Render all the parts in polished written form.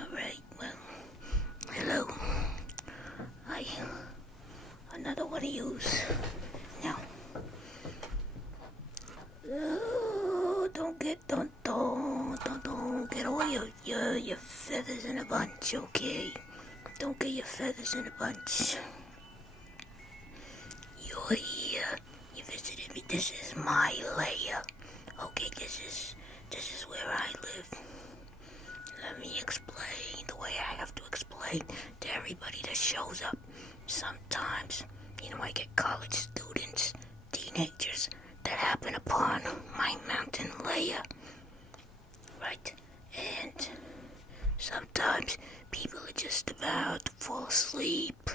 Alright, well, hello. Another one of yous. Now, don't get all your feathers in a bunch, okay? Don't get your feathers in a bunch. You're here. You visited me. This is my lair. Okay, this is where I live. Let me explain the way I have to explain to everybody that shows up. Sometimes, I get college students, teenagers that happen upon my mountain lair, right? And sometimes people are just about to fall asleep.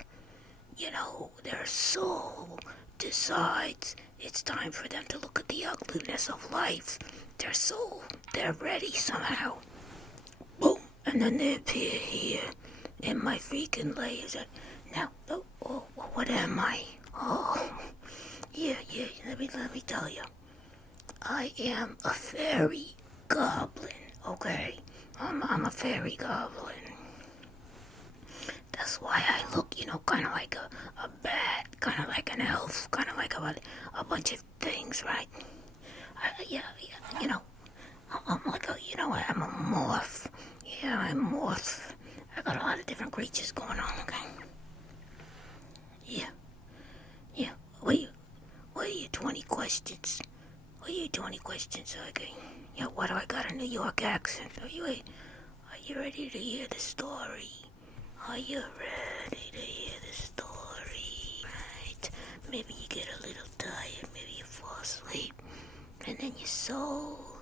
Their soul decides it's time for them to look at the ugliness of life. Their soul, they're ready somehow. Boom, and then they appear here in my freaking layers. Now, what am I? Yeah, let me tell you. I am a fairy goblin, okay? I'm a fairy goblin. That's why I look, kind of like a bat, kind of like an elf, kind of like a bunch of things, right? I'm like I'm a morph. Yeah, I'm morph. I got a lot of different creatures going on, okay? Yeah. What are your 20 questions? Okay? Yeah, what do I got a New York accent? Are you ready to hear the story? Are you ready to hear the story? Right. Maybe you get a little tired, maybe you fall asleep, and then your soul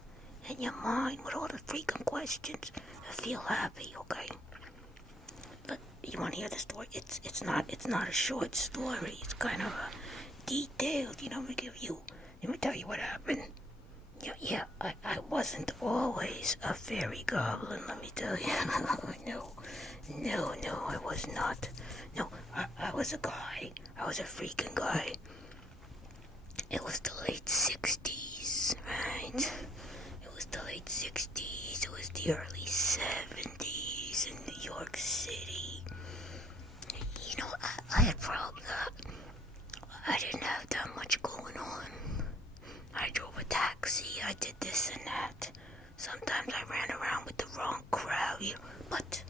and your mind with all the freaking questions feel happy, okay? But you want to hear the story? It's not a short story. It's kind of a detailed. Let me tell you what happened. Yeah, I wasn't always a fairy goblin, let me tell you. No, I was not. No, I was a guy. I was a freaking guy. It was the late 60's, right? It was the late 60's. It was the early 70's in New York City. I had problems. I didn't have that much going on. I drove a taxi, I did this and that. Sometimes I ran around with the wrong crowd, but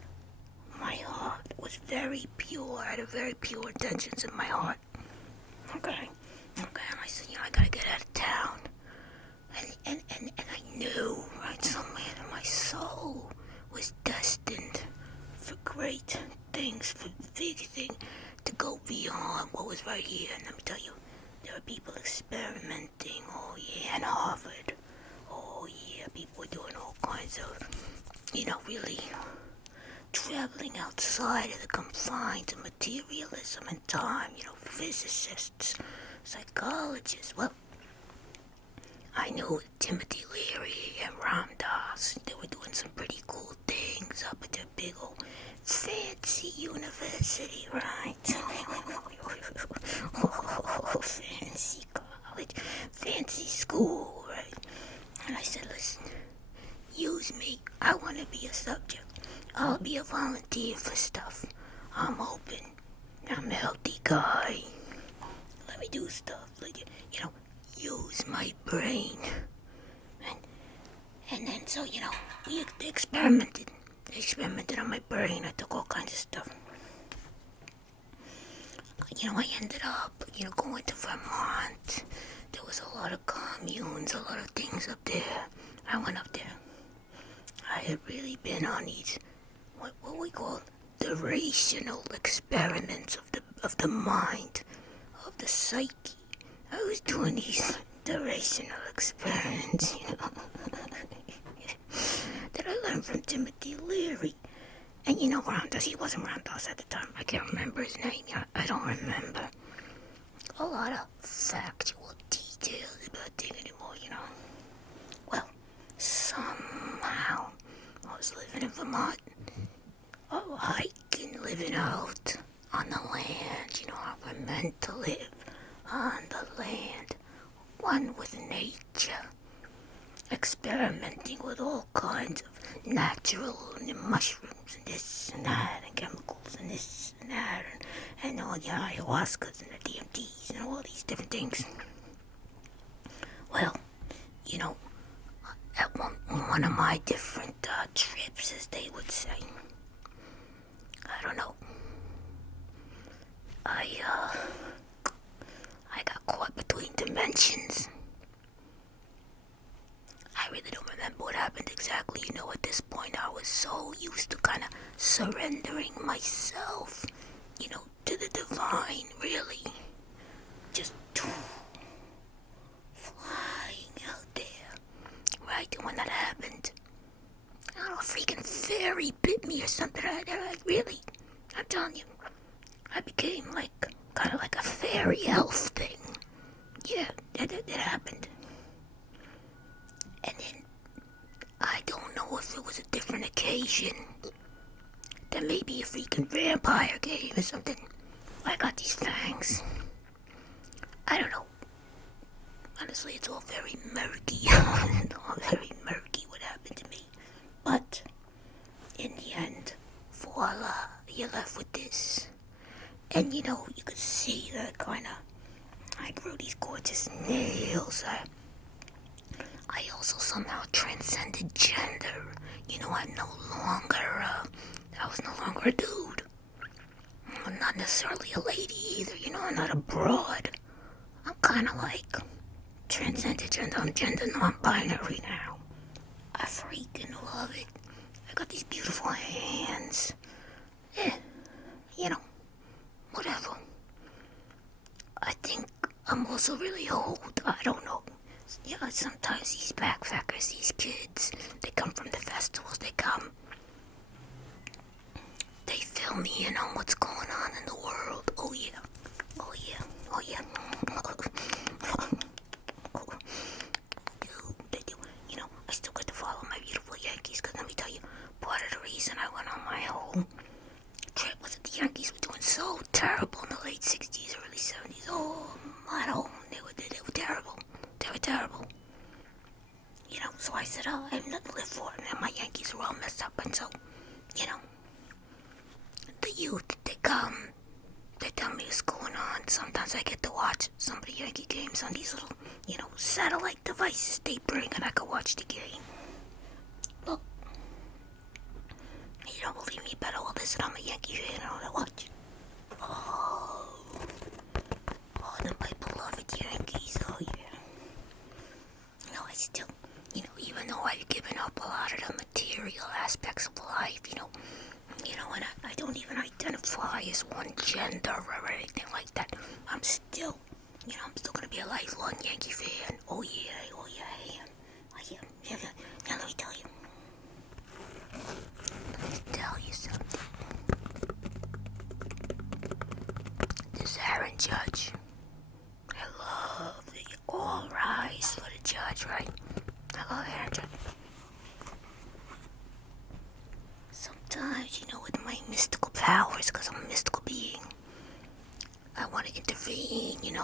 my heart was very pure. I had very pure intentions in my heart. Okay, and I said, I gotta get out of town. And I knew, right, somewhere in my soul was destined for great things, for big things, to go beyond what was right here. And let me tell you, there were people experimenting, in Harvard. People were doing all kinds of, really traveling outside of the confines of materialism and time, physicists, psychologists. Well, I knew Timothy Leary and Ramdas, they were doing some pretty cool things up at their big old fancy university, right? Fancy college, fancy school, right? And I said, listen, use me. I want to be a subject. I'll be a volunteer for stuff. I'm open. I'm a healthy guy. Let me do stuff. Use my brain. And then, so, we experimented. They experimented on my brain. I took all kinds of stuff. I ended up, going to Vermont. There was a lot of communes, a lot of things up there. I went up there. I had really been on these, what we call the rational experiments of the mind, of the psyche. I was doing these rational experiments, that I learned from Timothy Leary. And Ramdas, he wasn't Ramdas at the time. I can't remember his name. I don't remember a lot of factual details about things anymore, Well, somehow I was living in Vermont, hiking, living out on the land, how we're meant to live on the land, one with nature. experimenting with all kinds of natural and mushrooms and this and that and chemicals and this and that and all the ayahuascas and the DMTs and all these different things. Well, at one of my different trips, as they would say, I don't know, I got caught between dimensions. I really don't remember what happened exactly. At this point I was so used to kind of surrendering myself, to the divine, really. Just flying out there. Right, and when that happened, I don't know, a freaking fairy bit me or something. I'm telling you, I became kind of like a fairy elf thing. Yeah, that happened. And then, I don't know if it was a different occasion. Then maybe a freaking vampire game or something. I got these fangs. I don't know. Honestly, it's all very murky. It's all very murky what happened to me. But, in the end, voila, you're left with this. And you could see that I grew these gorgeous nails. I also somehow transcended gender. I was no longer a dude. I'm not necessarily a lady either, I'm not a broad. I'm kind of like transcended gender. I'm gender non-binary now. I freaking love it. I got these beautiful hands. Whatever. I think I'm also really old. I don't know. Sometimes these backpackers, these kids, they come from the festivals, they fill me in on what's going on in the world. Oh yeah. They do. I still get to follow my beautiful Yankees, because let me tell you, part of the reason I went on my whole trip was that the Yankees were doing so terrible in the late 60s, early 70s. Oh, my home, they were terrible. They were terrible. So I said, I have nothing to live for. And my Yankees are all messed up. And so, the youth, they come. They tell me what's going on. Sometimes I get to watch some of the Yankee games on these little, satellite devices they bring. And I can watch the game. Look. You don't believe me? Better well listen, I'm a Yankee fan. I want to watch. Oh, they're my beloved Yankees. Oh, yeah. I still, even though I've given up a lot of the material aspects of life, and I don't even identify as one gender or anything like that, I'm still going to be a lifelong Yankee fan. Oh yeah, I am. Yeah, let me tell you. Let me tell you something. This Aaron Judge. I love the all rise for the judge, right? I love Aaron Judge. Sometimes, with my mystical powers, because I'm a mystical being, I want to intervene, in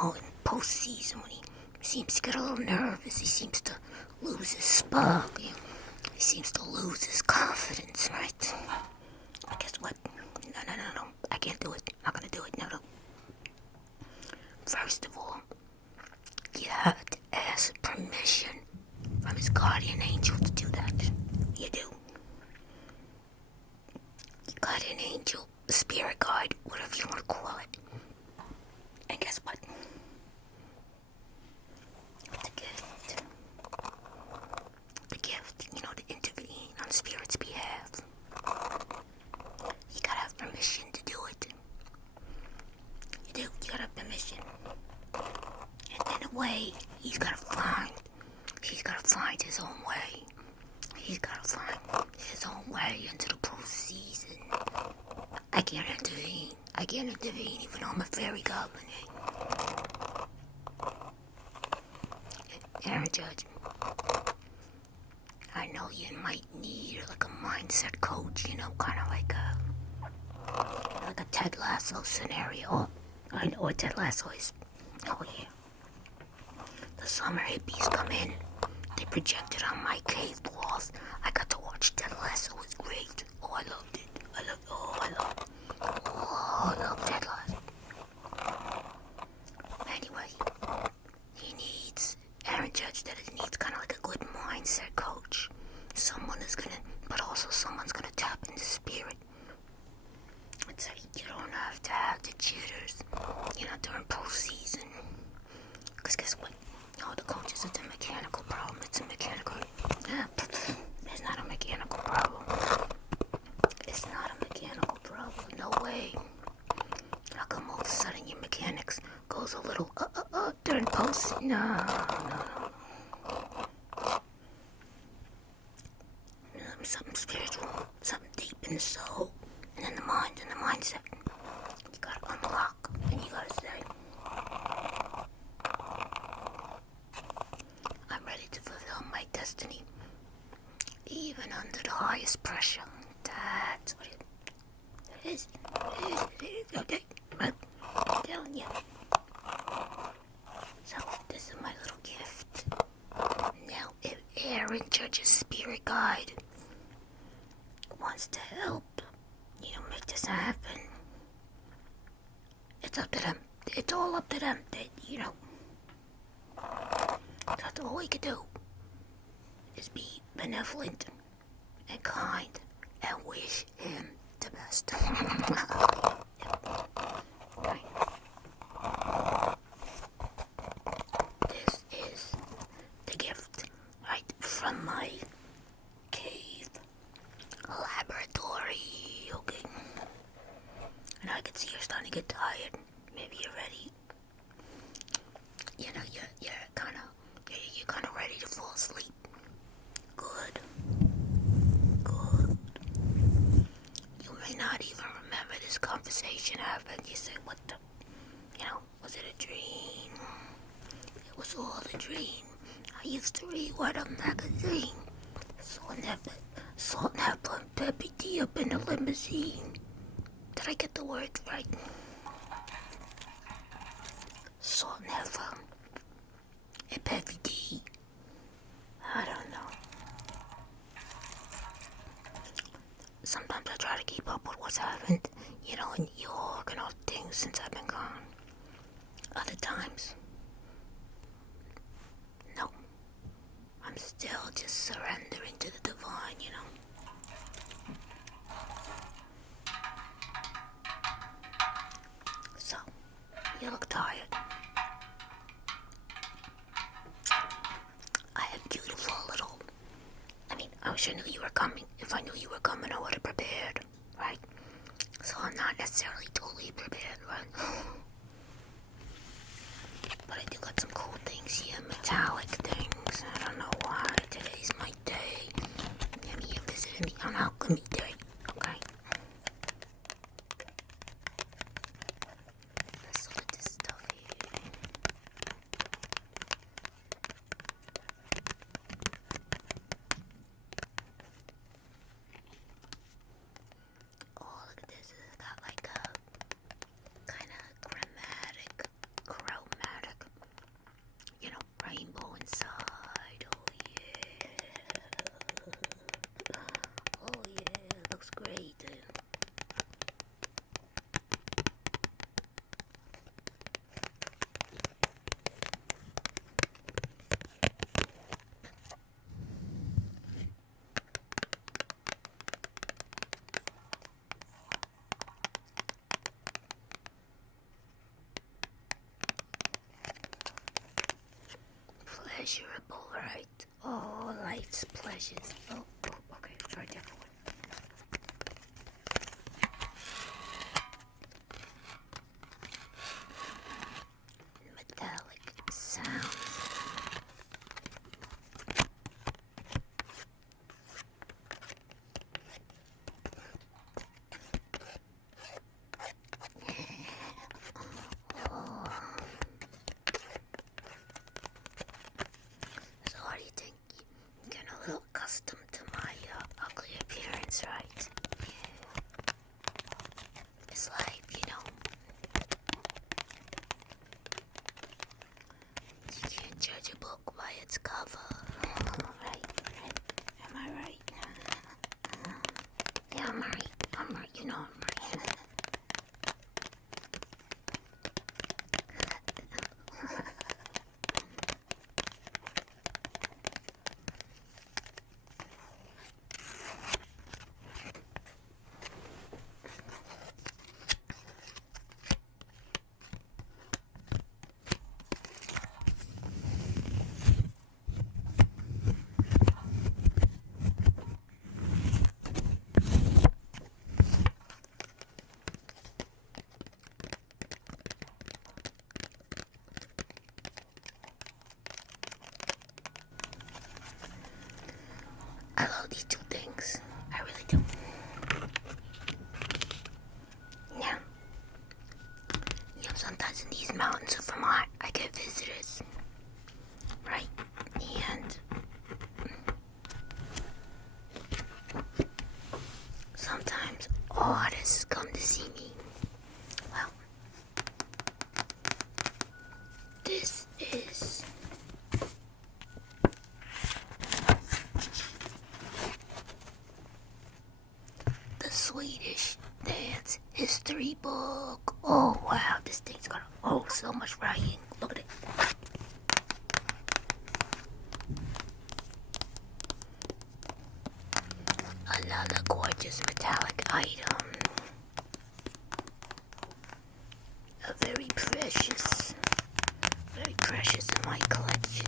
post-season when he seems to get a little nervous. He seems to lose his spark. He seems to lose his confidence, right? Guess what? No. I can't do it. I'm not going to do it. No. First of all, you have to ask permission from his guardian angel to do that. You do. Guardian angel, spirit guide, whatever you want to call it. And guess what? The gift, to intervene on spirit's behalf. You gotta have permission to do it. You do. You gotta have permission. And in a way, he's gotta find his own way. He's gotta find his own way into the postseason. I can't intervene even though I'm a Fairy Goblin. Aaron Judge, I know you might need like a mindset coach, kind of like a Ted Lasso scenario. I know what Ted Lasso is. Oh yeah. The summer hippies come in. They projected on my cave walls. I got to watch that Lasso. It was great. Oh, I loved it. I love that Lasso. Anyway, Aaron judged that it needs kind of like a good mindset coach. Someone's gonna tap into spirit. And say, you don't have to have the jitters, during postseason. Because guess what? Oh, the coach is a mechanical problem. It's a mechanical. It's not a mechanical problem. It's not a mechanical problem. No way. How come all of a sudden your mechanics goes a little during post? No. Something spiritual, something deep in the soul, and in the mind, and the mindset. You gotta unlock, and you gotta say, I'm ready to fulfill my destiny, even under the highest pressure. That's what it is. Okay, I'm telling you. So, this is my little gift. Now, if Aaron judges spirit guide wants to help, make this happen, it's up to them. It's all up to them. That's all we can do is be benevolent and kind and wish him the best. This is the gift right from my cave laboratory, okay? And I can see you're starting to get tired. Maybe you're ready. You're kind of ready to fall asleep. Good. You may not even remember this conversation happened. You say, what the, was it a dream? It was all a dream. I used to read What Up magazine. Salt and Pepper and Peppy D up in the limousine. Did I get the word right? Salt and Pepper and Peppy D. I don't know. Sometimes I try to keep up with what's happened, in New York and all things since I've been gone. Other times, no. I'm still just surrendering to the divine, So, you look tired. I have beautiful little... I wish I knew you were coming. If I knew you were coming, I would have prepared, right? So I'm not necessarily totally prepared, right? But I do got some cool things here, metallic things. I don't know why today's my day. You visited me on Alchemy Day, okay? Let's look at this stuff here. Oh, look at this. It's got like a kind of chromatic, rainbow inside. Oh yeah. Oh yeah, looks great. Pleasurable, right? Oh, life's pleasures. Oh, okay, try a different one. Metallic sounds. So what do you think? Getting a little accustomed to Swedish dance history book. Oh wow, this thing's got so much writing. Look at it. Another gorgeous metallic item. Very precious in my collection.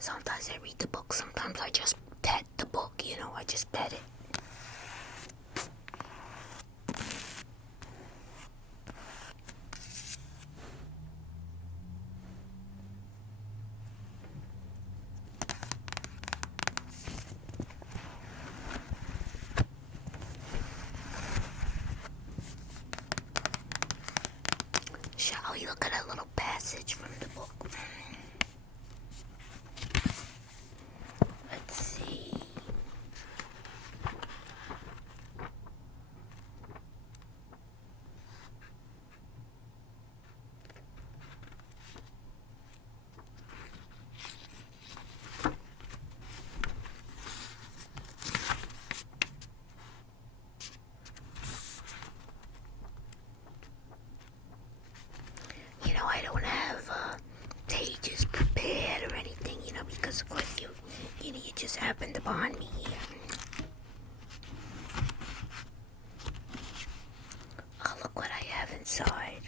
Sometimes I read the book, sometimes I just pet the book, I just pet it. Shall we look at a little passage from the book? Let's see. I don't have pages prepared or anything, because of course you just happened upon me here. Oh, look what I have inside.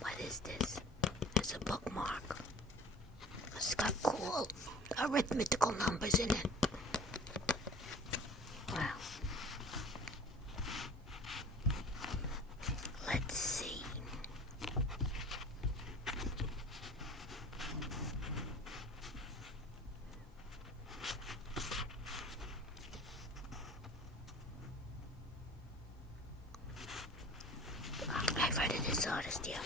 What is this? It's a bookmark. It's got cool arithmetical numbers in it. Wow. Let's see. Artist here.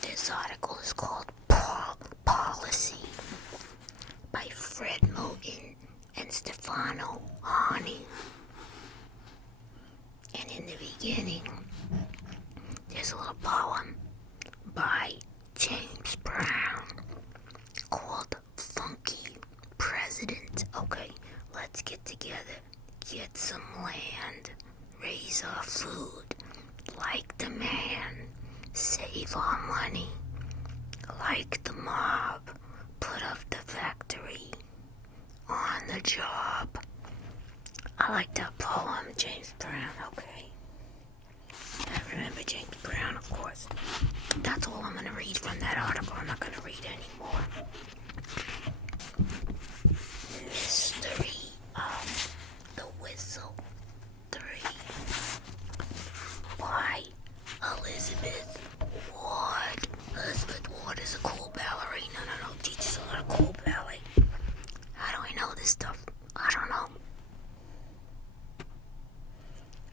This article is called Policy by Fred Moten and Stefano Harney. And in the beginning, there's a little poem by James Brown called Funky President. Okay, let's get together, get some land, raise our food. Like the man, save our money. Like the mob, put up the factory. On the job. I like that poem, James Brown, okay. I remember James Brown, of course. That's all I'm going to read from that article. I'm not going to read anymore. Mystery of the Whistle 3. By Elizabeth Ward. Elizabeth Ward is a cool ballerina. I don't teach us a lot of cool ballet. How do I know this stuff? I don't know.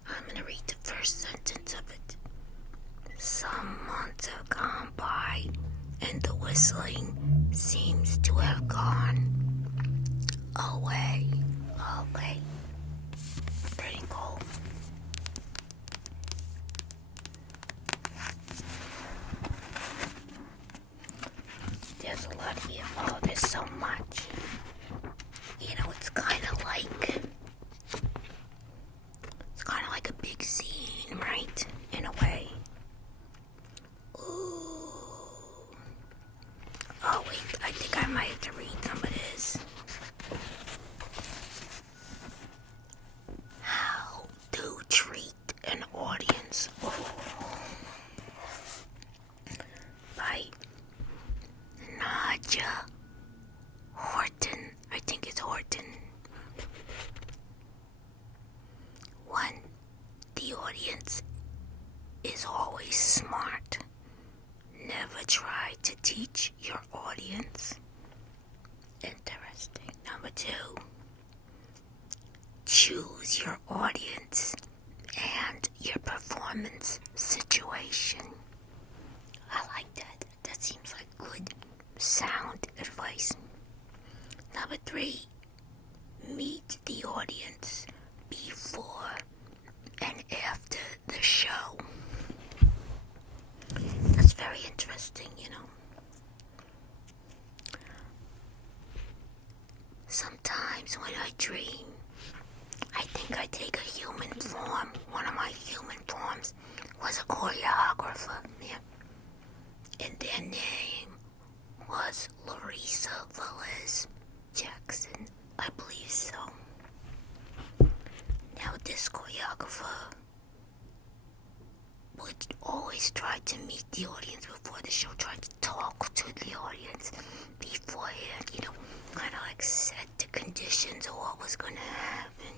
I'm gonna read the first sentence of it. Some months have gone by, and the whistling seems to have gone away. Pretty cool. There's a lot here. Oh, there's so much. It's kind of like a big scene, right? In a way. Ooh. Oh, wait. I think I might have to read some of this. How to treat an audience. By Nadja Hjorton. I think it's Horton. 1. The audience is always smart. Never try to teach your audience. Interesting. Number 2. Choose your audience and your performance situation. I like that. That seems like good sound advice. Number 3, meet the audience before and after the show. That's very interesting, dream, I think I take a human form. One of my human forms was a choreographer, yeah. And their name was Larissa Velez Jackson, I believe so. Now this choreographer would always try to meet the audience before the show, try to talk to the audience beforehand, kind of like set the conditions of what was going to happen.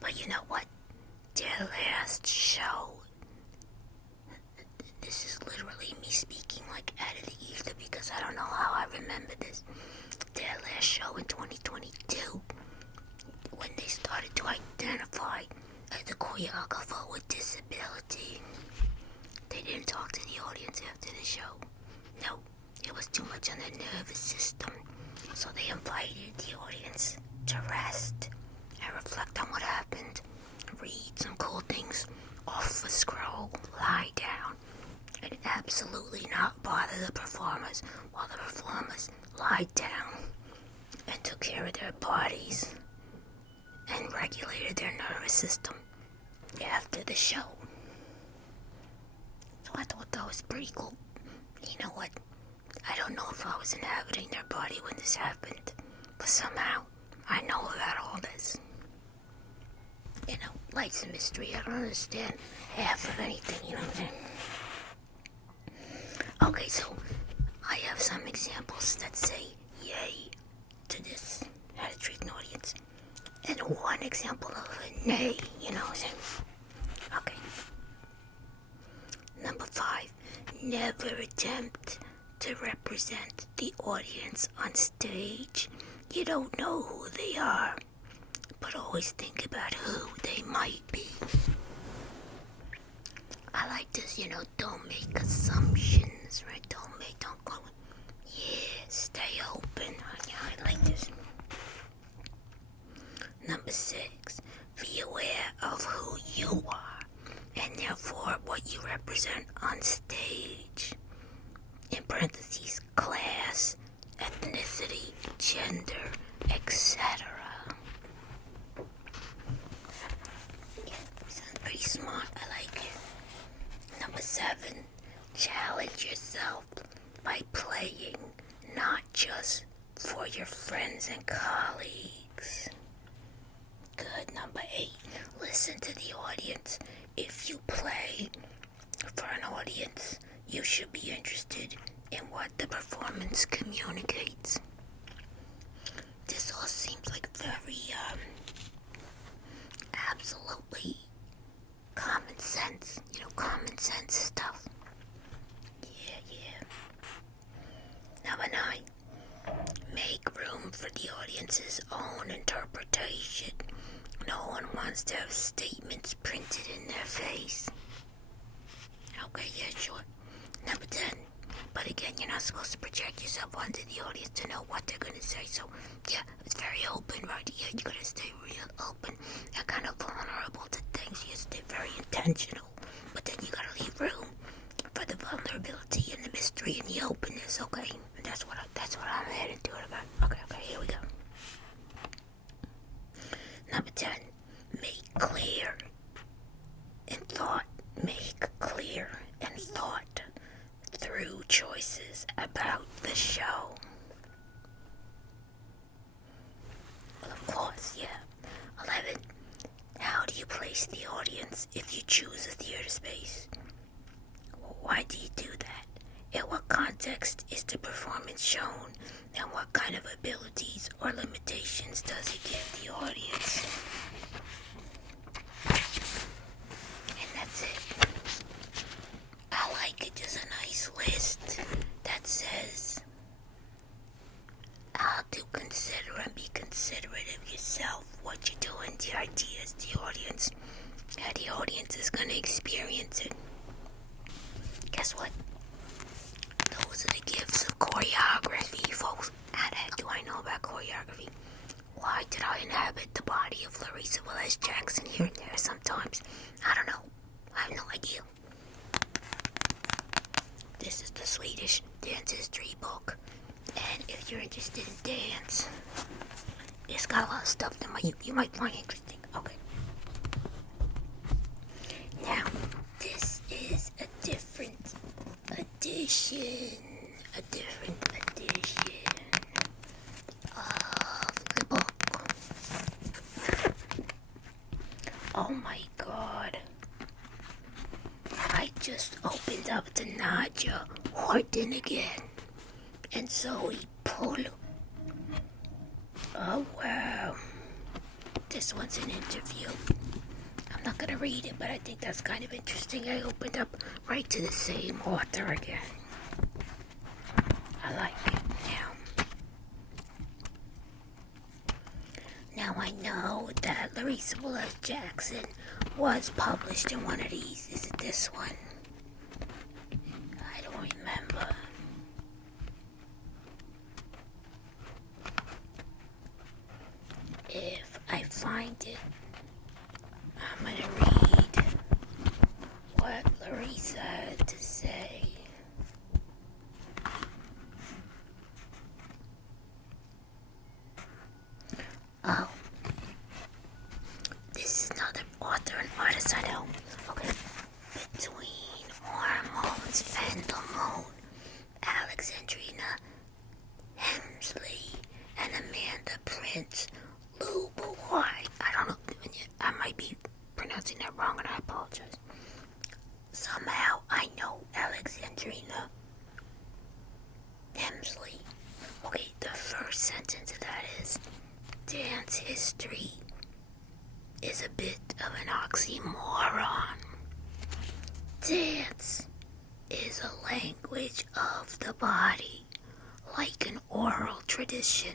But you know what? Their last show, this is literally me speaking like out of the ether because I don't know how I remember this. Their last show in 2022, when they started to identify as a choreographer with disability, they didn't talk to the audience after the show. No, it was too much on their nervous system. So they invited the audience to rest and reflect on what happened. Read some cool things off a scroll, lie down, and absolutely not bother the performers while the performers lied down and took care of their bodies and regulated their nervous system after the show. So I thought that was pretty cool. You know what? I don't know if I was inhabiting their body when this happened, but somehow I know about all this. Life's a mystery. I don't understand half of anything, you know what I'm saying? Okay, so I have some examples that say yay to this, how to treat an audience, and one example of a nay, you know what I'm saying? Okay. Number 5, never attempt to represent the audience on stage. You don't know who they are, but always think about who they might be. I like this, don't make assumptions, right? Don't go, stay open. I like this. Number 6, be aware of who you are, and therefore what you represent on stage. In parentheses, class, ethnicity, gender, etc. Pretty smart, I like it. Number 7, challenge yourself by playing, not just for your friends and colleagues. Good. Number 8, listen to the audience. If you play for an audience, you should be interested in what the performance communicates. This all seems like very, absolutely common sense, common sense stuff. Yeah. Number 9, make room for the audience's own interpretation. No one wants to have statements printed in their face. Okay, yeah, sure. Number 10, but again, you're not supposed to project yourself onto the audience to know what they're going to say. So, yeah, it's very open, right? Yeah, you got to stay real open and kind of vulnerable to things. You stay very intentional, but then you got to leave room for the vulnerability and the mystery and the openness, okay? And that's what I'm heading to it about. Okay, here we go. Number 10, make clear in thought through choices about the show. Well, of course, yeah. 11, how do you place the audience if you choose a theater space? Why do you do that? In what context is the performance shown? And what kind of abilities or limitations does it give the audience? And that's it. I like it. Just a nice list that says how to consider and be considerate of yourself, what you're doing, the ideas, the audience, how the audience is going to experience it. Guess what? Those are the gifts of choreography, folks. How the heck do I know about choreography? Why did I inhabit the body of Larissa Velez Jackson here and there sometimes? I don't know. I have no idea. This is the Swedish dance history book And if you're interested in dance, it's got a lot of stuff that you might find interesting. Okay. Now, this is a different edition of the book. Oh my god. I just opened up to Nadja Hjorton again. And Zoe Poluch. Oh wow. This one's an interview. I'm not gonna read it, but I think that's kind of interesting. I opened up right to the same author again. I like it now. Now I know that Larissa Willard Jackson was published in one of these. Is it this one? I don't remember. If I find it, I'm gonna read what Larissa had to say. Oh, this is another author and artist I know. Okay, between hormones and the moon, Alexandrina Hemsley and Amanda Prince. I don't know, I might be pronouncing that wrong and I apologize. Somehow I know Alexandrina Hemsley. Okay, the first sentence of that is, dance history is a bit of an oxymoron. Dance is a language of the body, like an oral tradition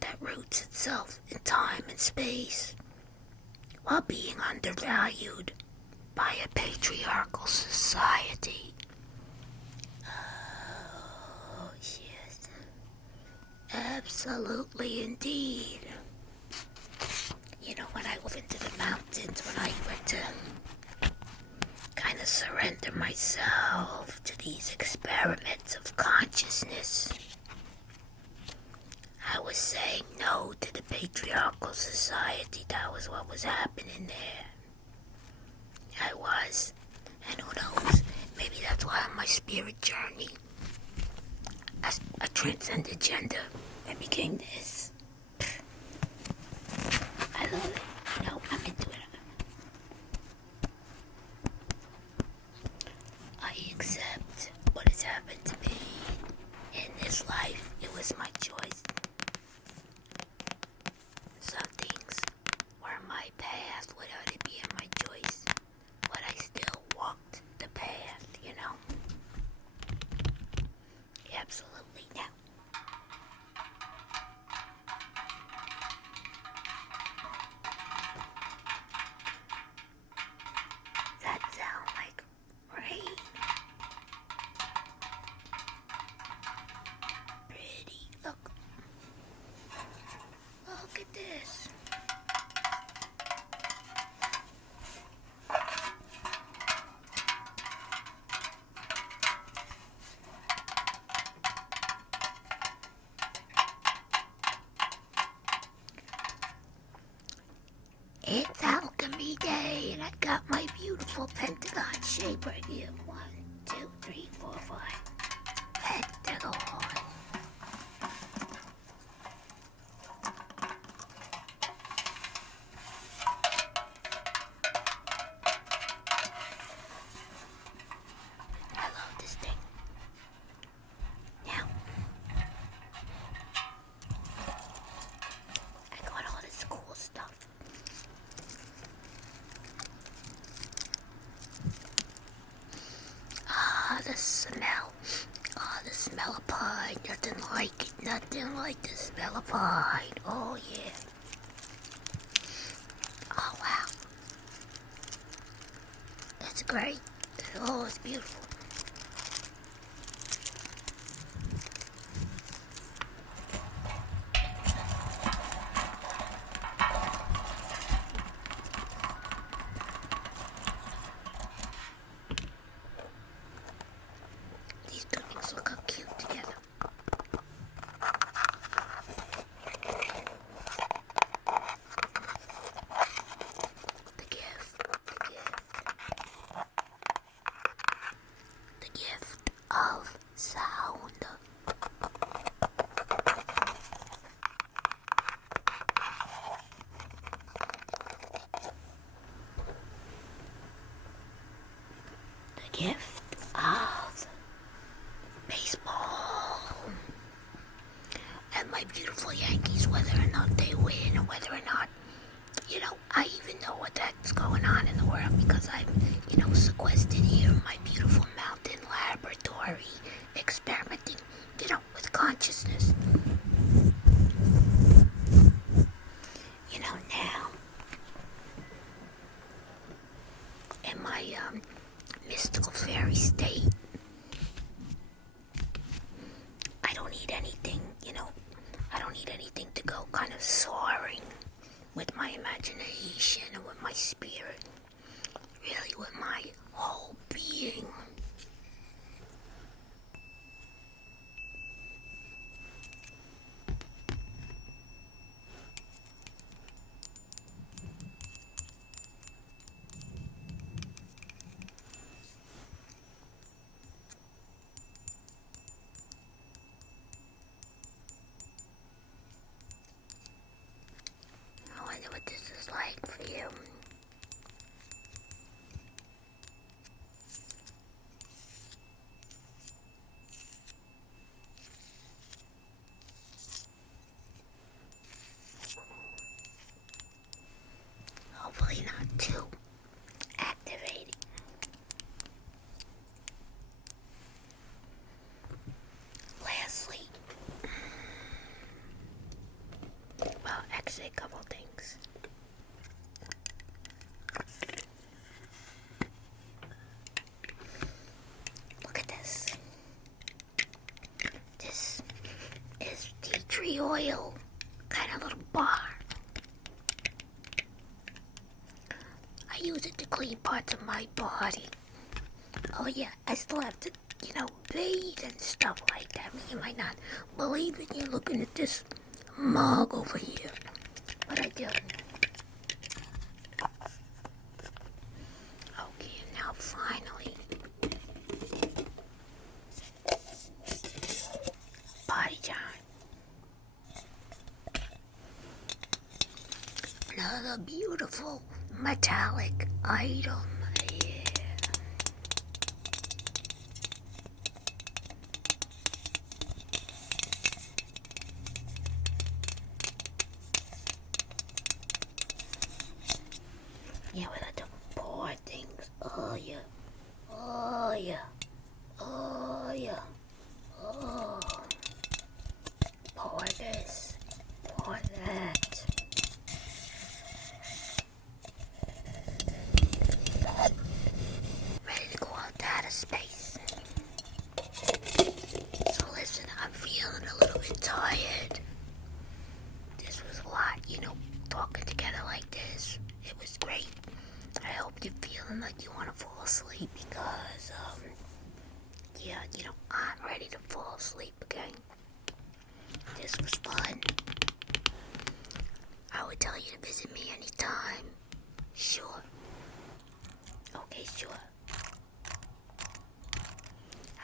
that roots itself in time and space, while being undervalued by a patriarchal society. Oh, yes. Absolutely indeed. You know, when I went into the mountains, when I went to kind of surrender myself to these experiments of consciousness, I was saying no to the patriarchal society. That was what was happening there. I was. And who knows, maybe that's why on my spirit journey, I transcended gender and became this. I love it. You know, I'm into it. I accept what has happened to me in this life. It was my choice. Some things were my path without it being my choice, but I still walked the path, you know. Absolutely. Now, that sound like rain? Pretty. Look at this. It's alchemy day, and I got my beautiful pentagon shape right here. 1, 2, 3, 4, 5. Pentagon. I love this thing. Now, I got all this cool stuff. The smell. The smell of pine. Nothing like it. Nothing like the smell of pine. Oh, yeah. Oh, wow. That's great. Oh, it's beautiful. These two things look how cute together. my beautiful Yankees, whether or not they win or whether or not, I even know what that's going on in the world because I'm, sequestered here in my beautiful mountain laboratory, experimenting, with consciousness. Now, in my mystical fairy state, I don't need anything, I don't need anything to go kind of soaring with my imagination and with my spirit, really with my whole being. I wonder what this is like for you. Hopefully not too activating. Lastly, well, actually a couple things. Look at this. This is tea tree oil, kind of little bar. I use it to clean parts of my body. Oh yeah, I still have to, bathe and stuff like that. I mean, you might not believe it. You're looking at this mug over here. But I do. Okay, now finally. Body time. Another beautiful metallic item. Yeah, we like to pour things. Oh yeah. Oh yeah. Oh yeah. Oh. Pour this. Pour that. Ready to go out to outer space. So listen, I'm feeling a little bit tired. This was a lot, talking together like this. It was great. I hope you're feeling like you want to fall asleep because, I'm ready to fall asleep again. This was fun. I would tell you to visit me anytime. Sure. Okay, sure.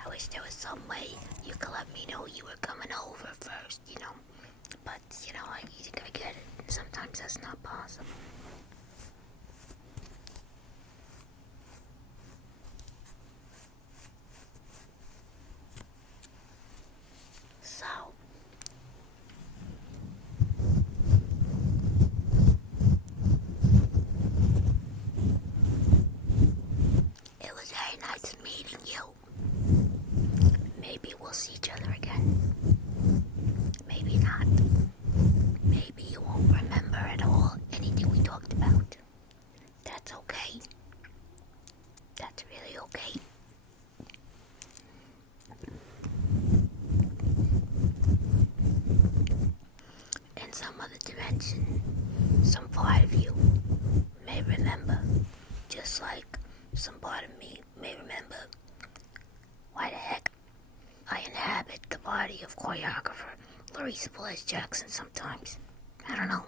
I wish there was some way you could let me know you were coming over first, But, I get it. Sometimes that's not possible. So, it was very nice meeting you. Maybe we'll see each other again. Maybe not. Maybe you won't remember at all anything we talked about. That's okay. That's really okay. In some other dimension, some part of you may remember, just like some part of me may remember why the heck I inhabit the body of choreographer Leary Jackson sometimes. I don't know.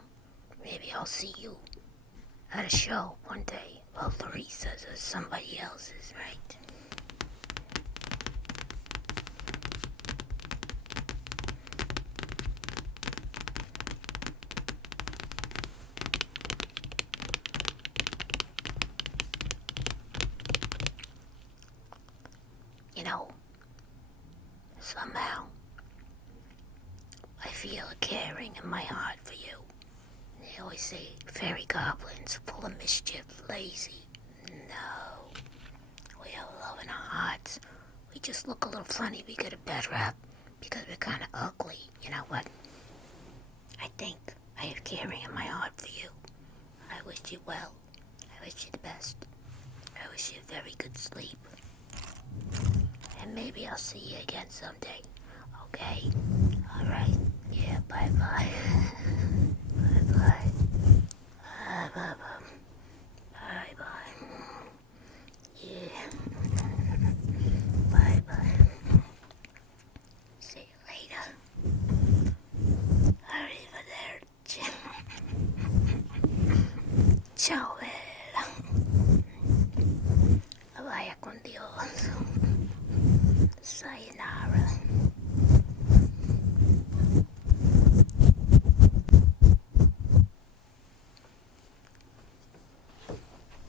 Maybe I'll see you at a show one day. Well, Larissa's or somebody else's, right? Somehow, I feel a caring in my heart for you. They always say fairy goblins, full of mischief, lazy. No. We have love in our hearts. We just look a little funny. We get a bad rap because we're kind of ugly. You know what? I think I have caring in my heart for you. I wish you well. I wish you the best. I wish you a very good sleep. And maybe I'll see you again someday. Okay? Alright. Yeah, bye-bye. Bye-bye. Bye-bye. Bye-bye. Yeah. Bye-bye. See you later. Arrivederci. Ciao, bella. Vaya con Dios. Sayonara.